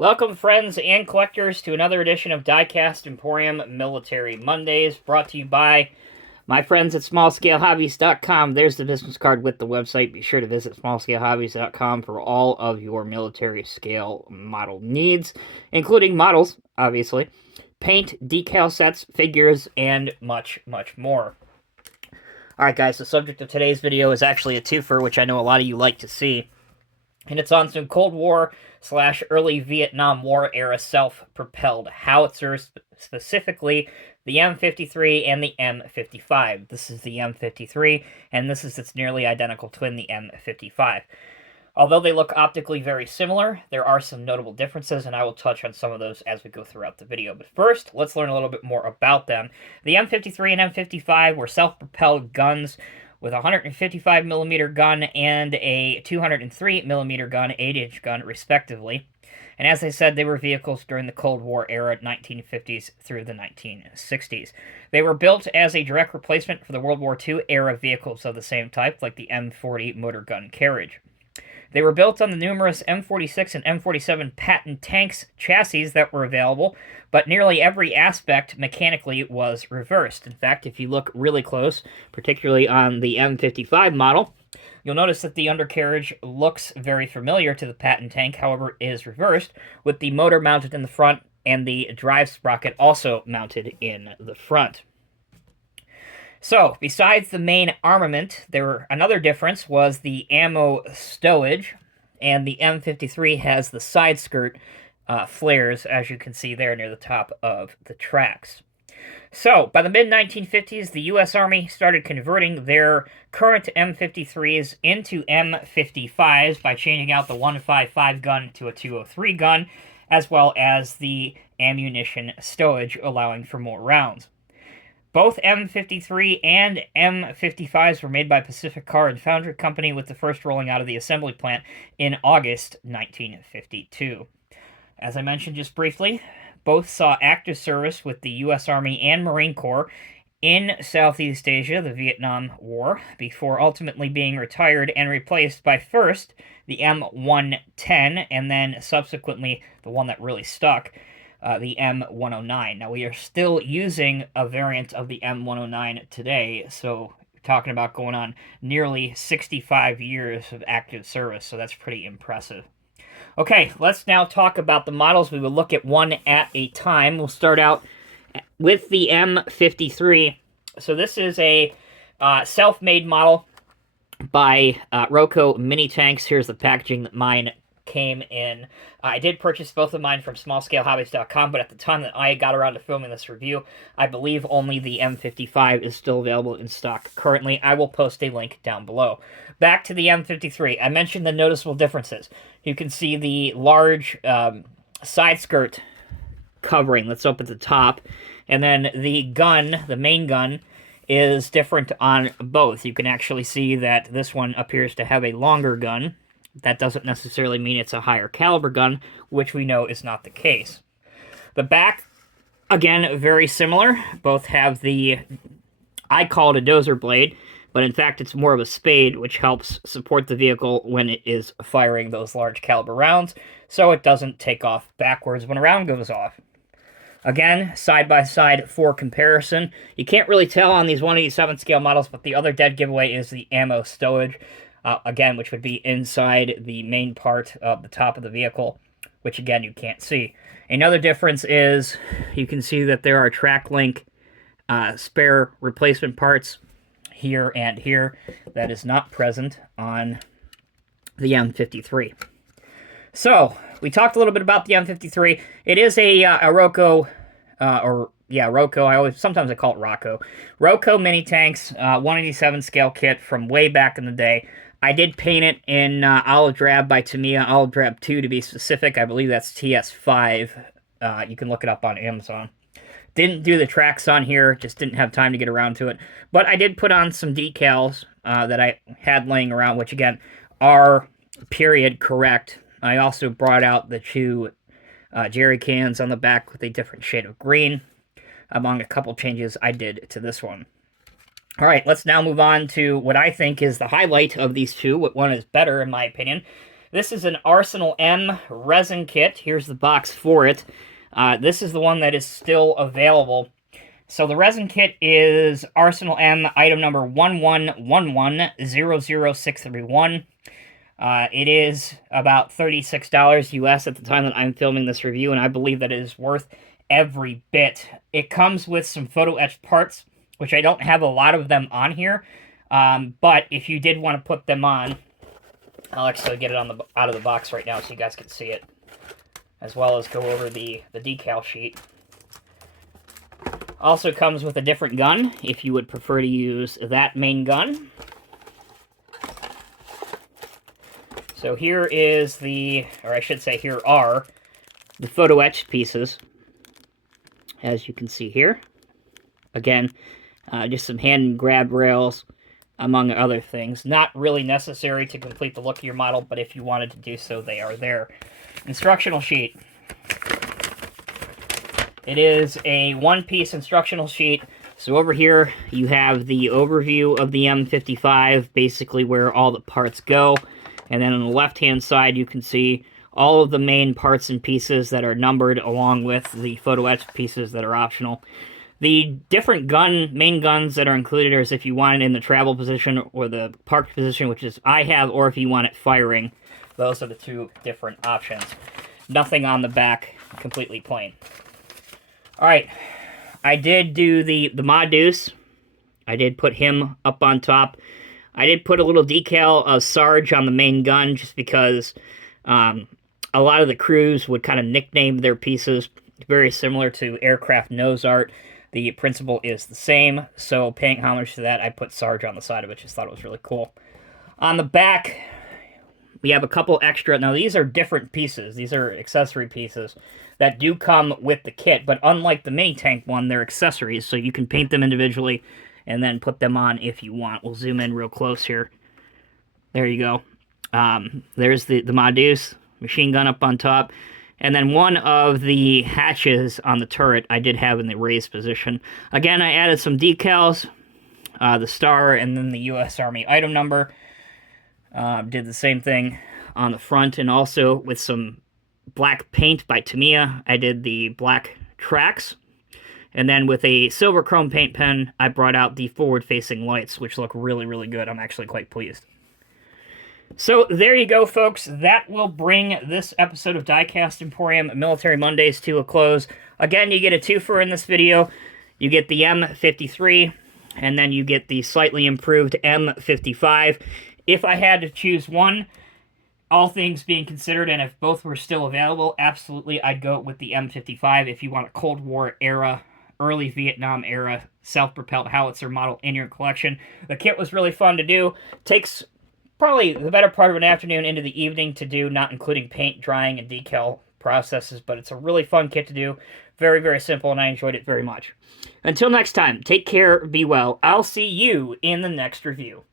Welcome, friends and collectors, to another edition of Diecast Emporium Military Mondays, brought to you by my friends at SmallScaleHobbies.com. There's the business card with the website. Be sure to visit SmallScaleHobbies.com for all of your military scale model needs, including models, obviously, paint, decal sets, figures, and much, much more. Alright, guys, the subject of today's video is actually a twofer, which I know a lot of you like to see. And it's on some Cold War / early Vietnam War era self-propelled howitzers, specifically the M53 and the M55. This is the M53, and this is its nearly identical twin, the M55. Although they look optically very similar, there are some notable differences, and I will touch on some of those as we go throughout the video. But first, let's learn a little bit more about them. The M53 and M55 were self-propelled guns with a 155mm gun and a 203mm gun, 8-inch gun, respectively. And as I said, they were vehicles during the Cold War era, 1950s through the 1960s. They were built as a direct replacement for the World War II era vehicles of the same type, like the M40 motor gun carriage. They were built on the numerous M46 and M47 patent tanks chassis that were available, but nearly every aspect mechanically was reversed. In fact, if you look really close, particularly on the M55 model, you'll notice that the undercarriage looks very familiar to the patent tank, however, it is reversed, with the motor mounted in the front and the drive sprocket also mounted in the front. So, besides the main armament, another difference was the ammo stowage, and the M53 has the side skirt flares, as you can see there near the top of the tracks. So, by the mid-1950s, the U.S. Army started converting their current M53s into M55s by changing out the 155 gun to a 203 gun, as well as the ammunition stowage, allowing for more rounds. Both M53 and M55s were made by Pacific Car and Foundry Company, with the first rolling out of the assembly plant in August 1952. As I mentioned just briefly, both saw active service with the U.S. Army and Marine Corps in Southeast Asia, the Vietnam War, before ultimately being retired and replaced by first the M110, and then subsequently the one that really stuck, the M109. Now, we are still using a variant of the M109 today, so we're talking about going on nearly 65 years of active service, so that's pretty impressive. Okay, let's now talk about the models. We will look at one at a time. We'll start out with the M53. So this is a self-made model by Roco Mini Tanks. Here's the packaging that mine came in. I did purchase both of mine from SmallScaleHobbies.com, but at the time that I got around to filming this review, I believe only the M55 is still available in stock currently. I will post a link down below. Back to the M53. I mentioned the noticeable differences. You can see the large side skirt covering that's up at the top, and then the gun, the main gun, is different on both. You can actually see that this one appears to have a longer gun. That doesn't necessarily mean it's a higher caliber gun, which we know is not the case. The back, again, very similar. Both have I call it a dozer blade, but in fact it's more of a spade, which helps support the vehicle when it is firing those large caliber rounds, so it doesn't take off backwards when a round goes off. Again, side by side for comparison. You can't really tell on these 187 scale models, but the other dead giveaway is the ammo stowage. Again, which would be inside the main part of the top of the vehicle, which again you can't see. Another difference is you can see that there are track link spare replacement parts here and here. That is not present on the M53. So, we talked a little bit about the M53. It is a Roco, Roco. Sometimes I call it Rocco. Roco Mini Tanks, 187 scale kit from way back in the day. I did paint it in olive drab by Tamiya, olive drab 2 to be specific. I believe that's TS5. You can look it up on Amazon. Didn't do the tracks on here, just didn't have time to get around to it. But I did put on some decals that I had laying around, which again are period correct. I also brought out the two jerry cans on the back with a different shade of green, among a couple changes I did to this one. All right, let's now move on to what I think is the highlight of these two. What one is better, in my opinion. This is an Arsenal M resin kit. Here's the box for it. This is the one that is still available. So the resin kit is Arsenal M item number 111100631. It is about $36 US at the time that I'm filming this review, and I believe that it is worth every bit. It comes with some photo etched parts, which I don't have a lot of them on here, but if you did want to put them on, I'll actually get it out of the box right now so you guys can see it, as well as go over the decal sheet. Also comes with a different gun, if you would prefer to use that main gun. So here is or I should say here are the photo etched pieces, as you can see here. Again, just some hand and grab rails, among other things. Not really necessary to complete the look of your model, but if you wanted to do so, they are there. Instructional sheet. It is a one-piece instructional sheet. So over here, you have the overview of the M55, basically where all the parts go. And then on the left-hand side, you can see all of the main parts and pieces that are numbered, along with the photo etched pieces that are optional. The different main guns that are included are as if you want it in the travel position or the parked position, which is I have, or if you want it firing. Those are the two different options. Nothing on the back, completely plain. Alright, I did do the Mod Deuce. I did put him up on top. I did put a little decal of Sarge on the main gun, just because a lot of the crews would kind of nickname their pieces very similar to aircraft nose art. The principle is the same, so paying homage to that, I put Sarge on the side of it. Just thought it was really cool. On the back, we have a couple extra. Now, these are different pieces. These are accessory pieces that do come with the kit, but unlike the mini tank one, they're accessories, so you can paint them individually and then put them on if you want. We'll zoom in real close here. There you go. There's the Mod Deuce, machine gun up on top. And then one of the hatches on the turret I did have in the raised position. Again, I added some decals, the star, and then the U.S. Army item number. Did the same thing on the front, and also with some black paint by Tamiya, I did the black tracks. And then with a silver chrome paint pen, I brought out the forward-facing lights, which look really, really good. I'm actually quite pleased. So there you go, folks. That will bring this episode of Diecast Emporium Military Mondays to a close. Again, you get a twofer in this video. You get the M53, and then you get the slightly improved M55. If I had to choose one, all things being considered, and if both were still available, absolutely I'd go with the M55 if you want a Cold War era, early Vietnam era, self-propelled howitzer model in your collection. The kit was really fun to do. Takes probably the better part of an afternoon into the evening to do, not including paint, drying, and decal processes, but it's a really fun kit to do. Very, very simple, and I enjoyed it very much. Until next time, take care, be well. I'll see you in the next review.